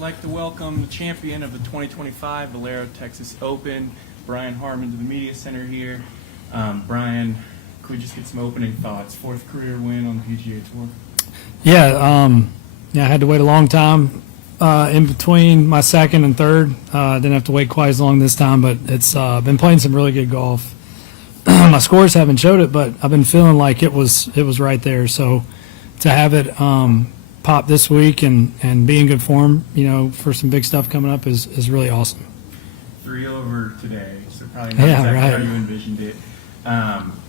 I'd like to welcome the champion of the 2025 Valero Texas Open, Brian Harman, to the media center here. Brian, could we just get some opening thoughts? Fourth career win on the PGA Tour. I had to wait a long time in between my second and third. Didn't have to wait quite as long this time, but it's been playing some really good golf. My scores haven't showed it, but I've been feeling like it was right there. So to have it pop this week and be in good form, for some big stuff coming up is really awesome. 3 over today, so probably not exactly right. how you envisioned it.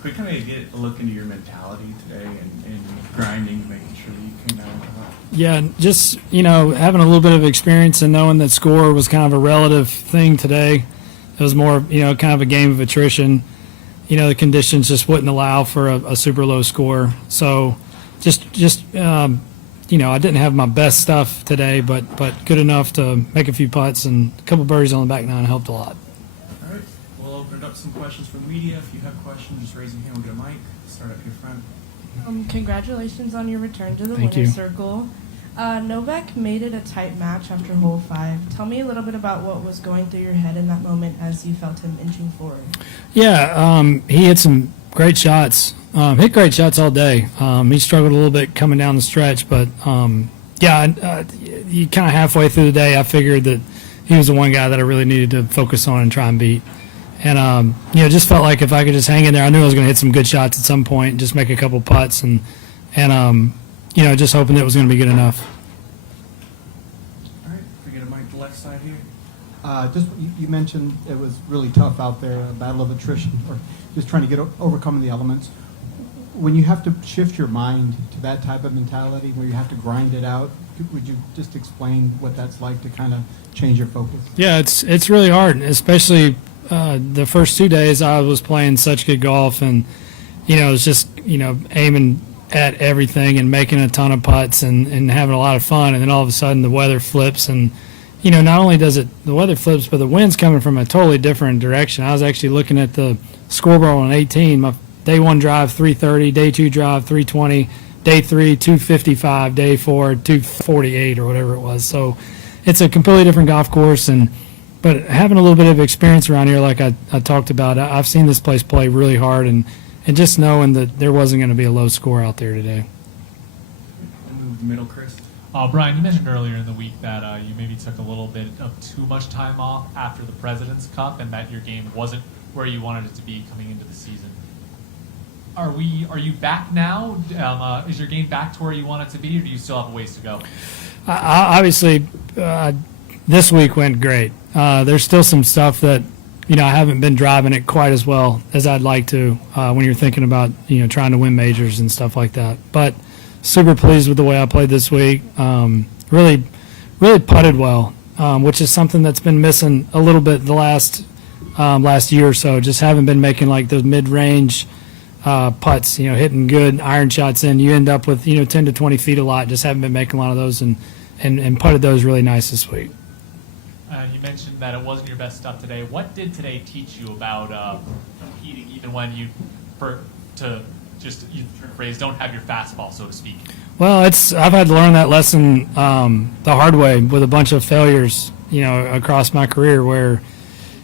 Could we kind of get a look into your mentality today and grinding, making sure that you came out? Yeah, just, having a little bit of experience and knowing that score was kind of a relative thing today. It was more, kind of a game of attrition. The conditions just wouldn't allow for a super low score. So just I didn't have my best stuff today, but good enough to make a few putts, and a couple birdies on the back nine helped a lot. All right, we'll open it up to some questions from the media. If you have questions, just raise your hand. We'll get a mic. Start up here front. Congratulations on your return to the Thank winner's you. circle. Novak made it a tight match after hole 5. Tell me a little bit about what was going through your head in that moment as you felt him inching forward. Yeah, he hit some great shots. Hit great shots all day. He struggled a little bit coming down the stretch, but you kind of halfway through the day, I figured that he was the one guy that I really needed to focus on and try and beat. And just felt like if I could just hang in there, I knew I was going to hit some good shots at some point, and just make a couple putts, and just hoping that it was going to be good enough. All right, can we get a mic to the left side here? You mentioned it was really tough out there, a battle of attrition, or just trying to overcoming the elements. When you have to shift your mind to that type of mentality, where you have to grind it out, would you just explain what that's like to kind of change your focus? Yeah, it's really hard, especially the first 2 days I was playing such good golf, and it was just aiming at everything and making a ton of putts and having a lot of fun, and then all of a sudden the weather flips, and not only does the weather flips, but the wind's coming from a totally different direction. I was actually looking at the scoreboard on 18. My day 1 drive 330, day 2 drive 320, day 3 255, day 4 248 or whatever it was. So it's a completely different golf course, but having a little bit of experience around here, like I talked about, I've seen this place play really hard, and just knowing that there wasn't going to be a low score out there today. And move the middle, Chris. Brian, you mentioned earlier in the week that you maybe took a little bit of too much time off after the President's Cup, and that your game wasn't where you wanted it to be coming into the season. Are you back now? Is your game back to where you want it to be, or do you still have a ways to go? Obviously, this week went great. There's still some stuff that I haven't been driving it quite as well as I'd like to when you're thinking about trying to win majors and stuff like that. But super pleased with the way I played this week. Really putted well, which is something that's been missing a little bit the last year or so. Just haven't been making like those mid-range putts, hitting good iron shots in. You end up with 10 to 20 feet a lot. Just haven't been making a lot of those, and putted those really nice this week. You mentioned that it wasn't your best stuff today. What did today teach you about competing, even when you don't have your fastball, so to speak? Well, I've had to learn that lesson the hard way with a bunch of failures, across my career, where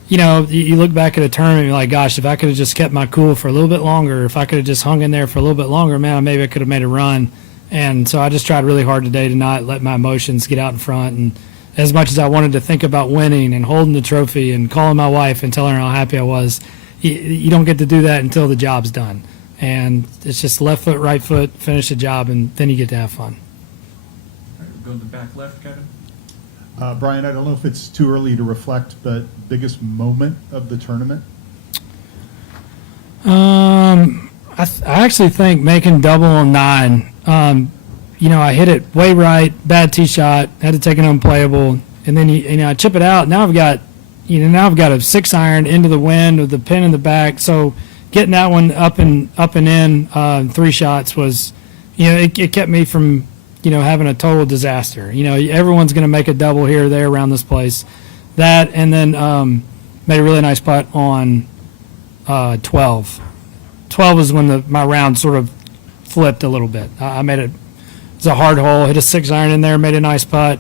you look back at a tournament and you're like, gosh, if I could have just kept my cool for a little bit longer, if I could have just hung in there for a little bit longer, man, maybe I could have made a run. And so I just tried really hard today to not let my emotions get out in front. And as much as I wanted to think about winning and holding the trophy and calling my wife and telling her how happy I was, you don't get to do that until the job's done. And it's just left foot, right foot, finish the job, and then you get to have fun. All right, we'll go to the back left, Kevin. Brian, I don't know if it's too early to reflect, but biggest moment of the tournament? I actually think making double on 9. I hit it way right, bad tee shot, had to take it unplayable, and then I chip it out. Now I've got a 6-iron into the wind with the pin in the back. So getting that one up and in 3 shots was, it kept me from having a total disaster. Everyone's going to make a double here or there around this place. That, and then made a really nice putt on 12. 12 is when my round sort of flipped a little bit. I made it. It was a hard hole. Hit a 6-iron in there. Made a nice putt.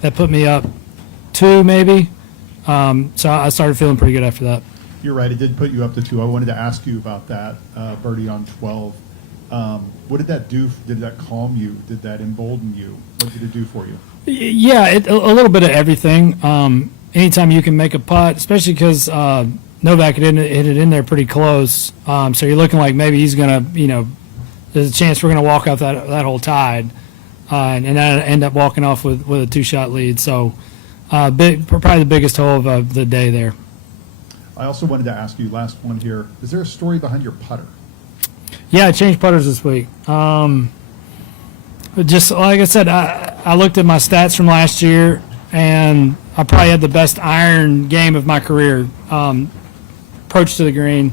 that put me up 2 maybe. So I started feeling pretty good after that. You're right, it did put you up to 2. I wanted to ask you about that, birdie on 12. What did that do? Did that calm you? Did that embolden you? What did it do for you? Yeah, a little bit of everything. Anytime you can make a putt, especially because Novak hit it in there pretty close. So you're looking like maybe he's going to, there's a chance we're going to walk off that whole tide. And then end up walking off with a 2-shot lead. So probably the biggest hole of the day there. I also wanted to ask you, last one here, is there a story behind your putter? Yeah, I changed putters this week. Just like I said, I looked at my stats from last year, and I probably had the best iron game of my career, approach to the green,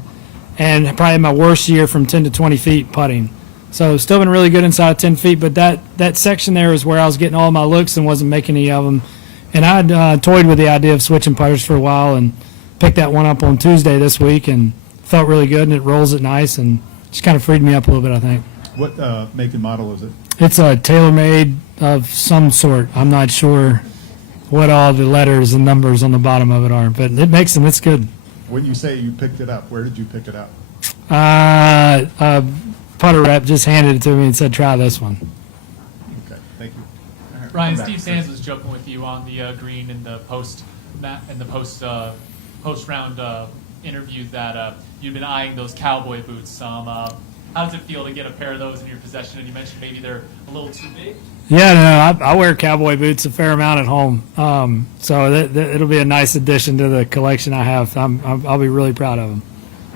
and probably had my worst year from 10 to 20 feet putting. So still been really good inside of 10 feet, but that section there is where I was getting all my looks and wasn't making any of them. And I'd toyed with the idea of switching putters for a while and picked that one up on Tuesday this week and felt really good, and it rolls it nice and just kind of freed me up a little bit, I think. What make and model is it? It's a tailor-made of some sort. I'm not sure what all the letters and numbers on the bottom of it are, but it makes them. It's good. When you say you picked it up, where did you pick it up? Putter rep just handed it to me and said, try this one. Okay, thank you. All right, Ryan, come back, Steve Chris. Sands was joking with you on the green in the post round interview that you've been eyeing those cowboy boots some. How does it feel to get a pair of those in your possession? And you mentioned maybe they're a little too big. Yeah, no, I wear cowboy boots a fair amount at home, so it'll be a nice addition to the collection I have. I'll be really proud of them.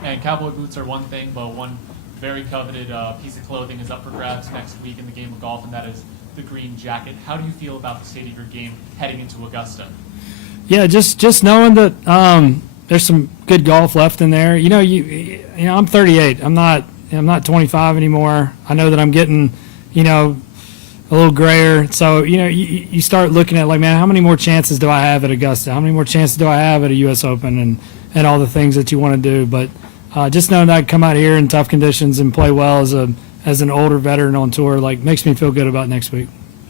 And cowboy boots are one thing, but one very coveted piece of clothing is up for grabs next week in the game of golf, and that is the green jacket. How do you feel about the state of your game heading into Augusta? Yeah, just knowing that there's some good golf left in there. You know, I'm 38. I'm not 25 anymore. I know that I'm getting, a little grayer. So, you start looking at like, man, how many more chances do I have at Augusta? How many more chances do I have at a U.S. Open and all the things that you want to do? But just knowing that I can come out here in tough conditions and play well as an older veteran on tour, like, makes me feel good about next week.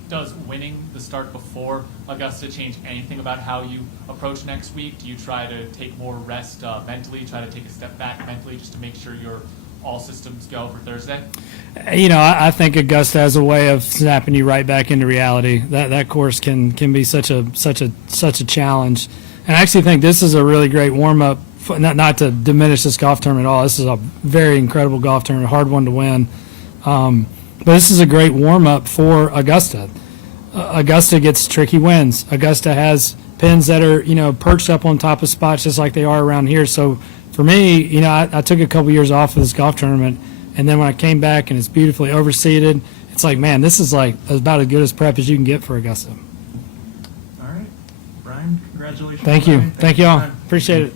Does winning the start before Augusta change anything about how you approach next week? Do you try to take more rest mentally, try to take a step back mentally just to make sure you're all systems go for Thursday? I think Augusta has a way of snapping you right back into reality. That course can be such a challenge. And I actually think this is a really great warm-up, not to diminish this golf tournament at all. This is a very incredible golf tournament, a hard one to win. But this is a great warm-up for Augusta. Augusta gets tricky wins. Augusta has pins that are, perched up on top of spots just like they are around here. So for me, I took a couple years off of this golf tournament, and then when I came back and it's beautifully overseeded, it's like, man, this is like about as good as prep as you can get for Augusta. All right, Brian, congratulations. Thank you. Brian. Thank for you your all. time. Appreciate it.